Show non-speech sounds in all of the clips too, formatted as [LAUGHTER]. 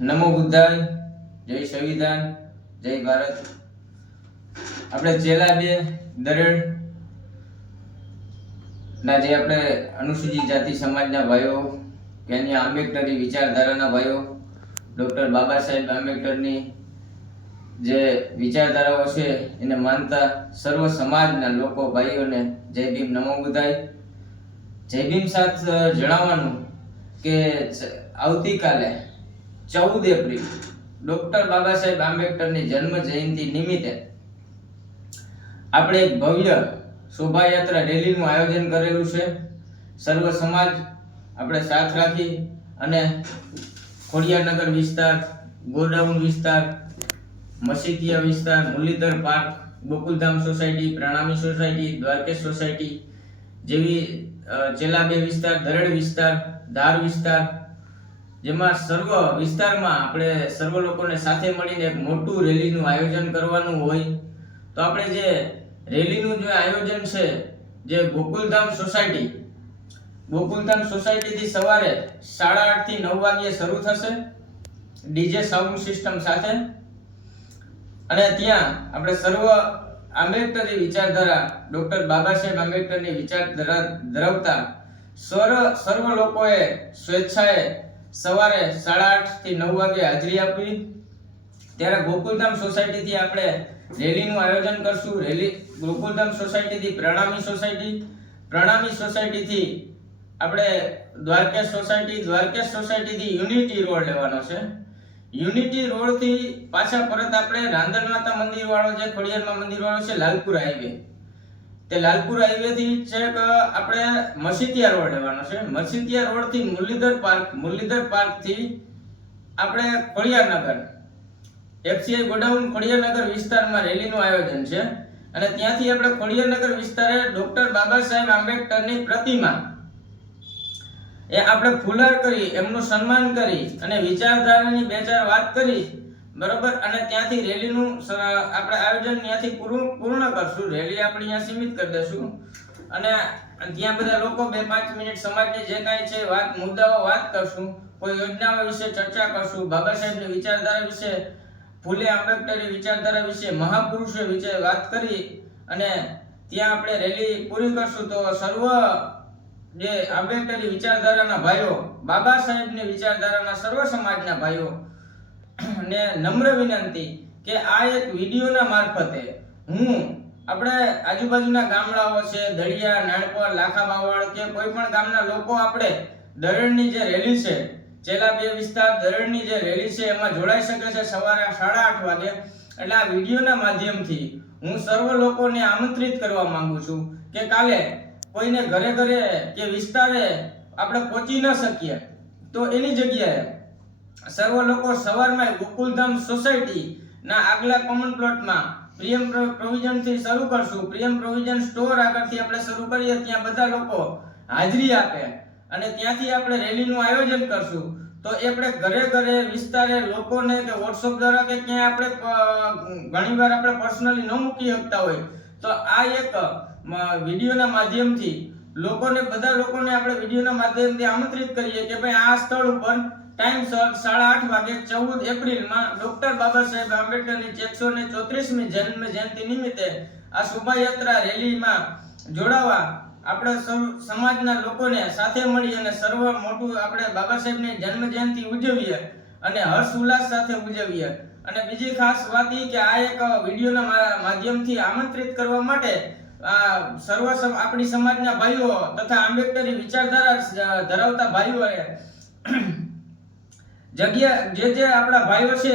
નમો બુદ્ધાય, જય સંવિધાન, જય ભારત. આપણે છેલ્લા બે દરેડ ના જે આપણે અનુસૂચિત જાતિ સમાજના ભાઈઓ કે એની આંબેડકરી વિચારધારાના ભાઈઓ, ડૉક્ટર બાબા સાહેબ આંબેડકરની જે વિચારધારાઓ છે, એને માનતા સર્વ સમાજના લોકો ભાઈઓને જય ભીમ નમો બુદ્ધાય. જય ભીમ સાથ જણાવવાનું કે આવતીકાલે ચૌદ એપ્રિલ. ડોક્ટર બાબા સાહેબ આંબેડકરની જન્મ જયંતિ નિમિત્તે આપણે એક ભવ્ય શોભાયાત્રા રેલીનું આયોજન કરેલું છે. સર્વ સમાજ આપણે સાથ રાખી અને ખોડિયાનગર વિસ્તાર, ગોડાઉન વિસ્તાર, મસીતિયા વિસ્તાર, Muralidhar park, Gokuldham society, Pranami society, Dwarkesh society જેવી છેલ્લા બે વિસ્તાર, દરડ વિસ્તાર, ધાર વિસ્તાર જેમાં સર્વ વિસ્તારમાં આપણે સર્વ લોકોને સાથે મળીને એક મોટું રેલીનું આયોજન કરવાનું હોય, તો આપણે જે રેલીનું જે આયોજન છે, જે ગોકુલધામ સોસાયટી, ગોકુલધામ સોસાયટીથી સવારે સાડા આઠથી નવ વાગ્યે શરૂ થશે, ડીજે સાઉન્ડ સિસ્ટમ સાથે. અને ત્યાં આપણે સર્વ આંબેડકરી વિચારધારા, ડૉક્ટર બાબા સાહેબ આંબેડકરની વિચારધારા ધરાવતા સર્વ સર્વ લોકોએ સ્વેચ્છાએ સવારે સાડા આઠથી નવ વાગે હાજરી આપવી ત્યારે ગોકુલધામ સોસાયટીથી આપણે રેલીનું આયોજન કરશું. રેલી, ગોકુલધામ સોસાયટીથી પ્રણામી સોસાયટી. પ્રણામી સોસાયટીથી આપણે દ્વારકેશ સોસાયટી. દ્વારકેશ સોસાયટીથી યુનિટી રોડ લેવાનો છે. યુનિટી રોડથી પાછા પરત આપણે રાંદલ માતા મંદિરવાળો જે ખોડિયારમાં મંદિરવાળો છે, લાલપુર હાઈવે. તે લાલપુર હાઈવે થી છેક આપણે મસીતિયા રોડ લેવાનો છે. મસીતિયા રોડથી મુરલીધર પાર્ક મુરલીધર પાર્કથી આપણે ખોડિયારનગર. એફસીઆઈ ગોડાઉન ખોડિયારનગર વિસ્તારમાં રેલીનું આયોજન છે. અને ત્યાંથી આપણે ખોડિયારનગર વિસ્તારે ડોક્ટર બાબા સાહેબ આંબેડકરની પ્રતિમા એ આપણે ફુલાર કરી, એમનું સન્માન કરી અને વિચારધારાની બે ચાર વાત કરી બરોબર? અને ત્યાંથી રેલીનું આપણે આયોજન ત્યાંથી પૂરું, પૂર્ણ કરશું. રેલી આપણે અહીંયા સીમિત કરી દઈશું. અને ત્યાં બધા લોકો બે, પાંચ મિનિટ સમાજની જે કાંઈ છે, વાત, મુદ્દાઓ વાત કરશું. કોઈ યોજનાઓ વિશે ચર્ચા કરશું. બાબા સાહેબની વિચારધારા વિશે ફૂલે આંબેડકરની વિચારધારા વિશે, મહાપુરુષો વિશે વાત કરી અને ત્યાં આપણે રેલી પૂરી કરશું. તો સર્વ જે આંબેડકરની વિચારધારાના ભાઈઓ, બાબા સાહેબની વિચારધારાના સર્વ સમાજના ભાઈઓ ને નમ્ર વિનંતી કે આ એક વિડીયોના મારફતે હું આપણે આજુબાજુના ગામડાઓ છે દળિયા નાણપર લાખા બાવળ કે કોઈ પણ ગામના લોકો આપણે દરણની જે રેલી છે છેલ્લા બે વિસ્તાર દરણની જે રેલી છે, એમાં જોડાઈ શકે છે સવારે સાડા આઠ વાગે. એટલે આ વિડીયોના માધ્યમથી હું સર્વ લોકોને આમંત્રિત કરવા માંગુ છું કે કાલે કોઈને ઘરે ઘરે કે વિસ્તારે આપણે પહોંચી ન શકીએ, તો એની જગ્યાએ સર્વ લોકો સવારમાં ગોકુલધામ સોસાયટી ના આગલા કોમન પ્લોટમાં પ્રિયમ પ્રોવિઝનથી શરૂ કરશું. પ્રિયમ પ્રોવિઝન સ્ટોર આગળથી આપણે શરૂ કરીએ, ત્યાં બધા લોકો હાજરી આપે અને ત્યાંથી આપણે રેલીનું આયોજન કરશું. તો એ આપણે ઘરે ઘરે, વિસ્તારે, લોકોને કે વોટ્સઅપ દ્વારા કે ક્યાંય આપણે ઘણીવાર આપણે પર્સનલી ન મૂકી શકતા હોય. તો આ એક વિડીયોના માધ્યમથી લોકોને, બધા લોકોને આપણે વિડીયોના માધ્યમથી આમંત્રિત કરીએ કે ભાઈ આ સ્થળ ઉપર ટાઈમસર સાડા આઠ વાગે ચૌદ એપ્રિલમાં ડોક્ટર બાબા સાહેબ આંબેડકરની એકસો ને ચોત્રીસમી જન્મ જયંતિ નિમિત્તે આ શોભાયાત્રા રેલીમાં જોડાવા આપણે સૌ સમાજના લોકોને સાથે મળી અને સર્વ મોટું આપણે બાબા સાહેબની જન્મ જયંતિ ઉજવીએ અને હર્ષ ઉલ્લાસ સાથે ઉજવીએ. અને બીજી ખાસ વાત એ કે આ એક વિડીયોના માધ્યમથી આમંત્રિત કરવા માટે આ સર્વ આપણી સમાજના ભાઈઓ તથા આંબેડકરી વિચારધારા ધરાવતા ભાઈઓએ [CLEARS THROAT] જગ્યા, જે જે આપણા ભાઈઓ છે,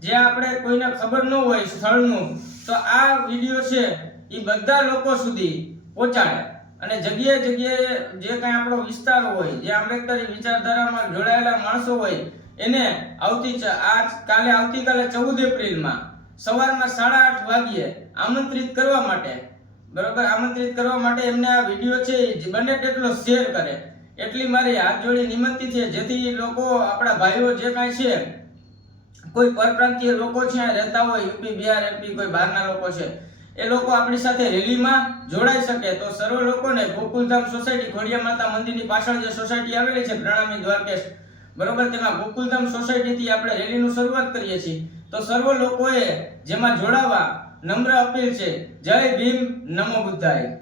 જે આપણે કોઈને ખબર ન હોય સ્થળનું, તો આ વીડિયો છે એ બધા લોકો સુધી પહોંચાડે. અને જગ્યાએ જગ્યાએ જે કાંઈ આપણો વિસ્તાર હોય, જે આંબેડકરી વિચારધારામાં જોડાયેલા માણસો હોય, એને આવતી આજ કાલે, આવતીકાલે ચૌદ એપ્રિલમાં સવારમાં સાડા આઠ વાગ્યે આમંત્રિત કરવા માટે બરોબર, આમંત્રિત કરવા માટે એમને આ વીડિયો છે બને તેટલો શેર કરે. એટલી મારી હાથ જોડી નિમંતી છે, જેથી લોકો, આપણા ભાઈઓ જે કાંઈ છે, કોઈ પરપ્રાંતીય લોકો છે રહેતા હોય, યુપી, બિહાર, એમપી, કોઈ બહારના લોકો છે, એ લોકો આપણી સાથે રેલીમાં જોડાઈ શકે. તો સર્વ લોકોને ગોકુલધામ સોસાયટી ખોડિયા માતા મંદિરની પાછળ જે સોસાયટી આવેલી છે, પ્રણામી દ્વારકેશ, બરોબર, તેમાં ગોકુલધામ સોસાયટીથી આપણે રેલીનું શરૂઆત કરીએ છીએ. તો સર્વ લોકોએ જેમાં જોડાવા નમ્ર અપીલ છે. જય ભીમ નમો બુદ્ધાય.